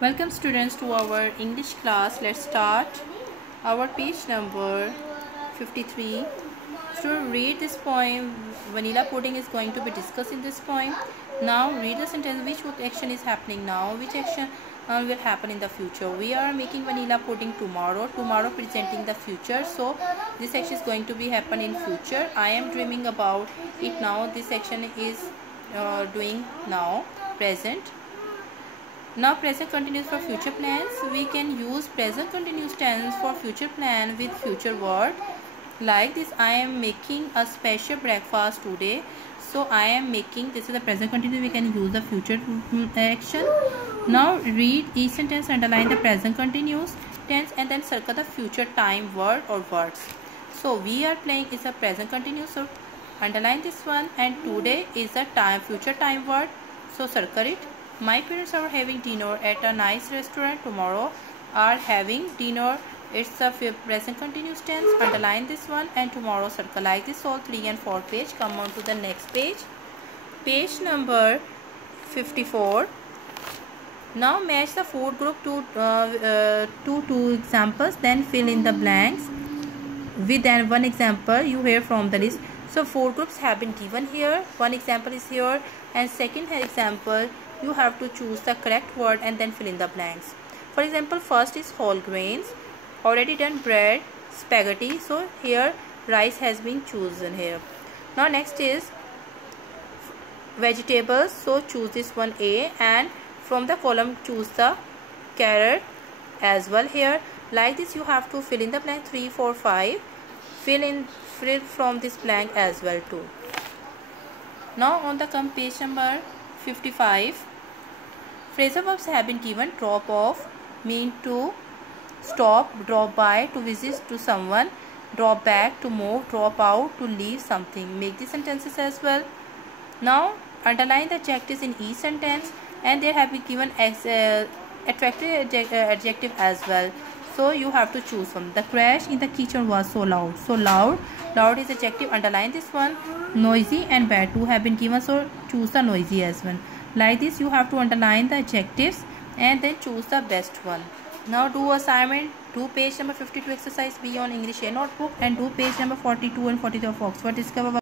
Welcome students to our English class. Let's start our page number 53. So read this poem. Vanilla pudding is going to be discussed in this poem. Now read the sentence. Which action is happening now? Which action will happen in the future? We are making vanilla pudding tomorrow. Tomorrow presenting the future. So this action is going to be happen in future. I am dreaming about it now. This action is doing now, present. Now present continuous for future plans. We can use present continuous tense for future plan with future word. Like this, I am making a special breakfast today. So I am making, this is the present continuous. We can use the future action. Now read each sentence, underline the present continuous tense and then circle the future time word or words. So we are playing is a present continuous. So underline this one, and today is a future time word. So circle it. My parents are having dinner at a nice restaurant. Tomorrow are having dinner. It's a present continuous tense. Underline this one, and tomorrow circle like this. All 3 and 4 page. Come on to the next page. Page number 54. Now match the food group to two examples. Then fill in the blanks with one example you hear from the list. So 4 groups have been given here. One example is here, and second example you have to choose the correct word and then fill in the blanks. For example, first is whole grains, already done bread, spaghetti. So here rice has been chosen here. Now next is vegetables. So choose this one A, and from the column choose the carrot as well here. Like this you have to fill in the blank 3, 4, 5. Fill from this blank as well too. Now on the page number 55. Phrasal verbs have been given. Drop off mean to stop, drop by to visit to someone, drop back to move, drop out to leave something. Make the sentences as well. Now underline the adjectives in each sentence, and they have been given attractive adjective as well. So you have to choose one. The crash in the kitchen was so loud. So loud is adjective. Underline this one. Noisy and bad too have been given. So choose the noisy as well. Like this you have to underline the adjectives and then choose the best one. Now do assignment. Do page number 52 exercise B on English A notebook, and do page number 42 and 43 of Oxford Discover.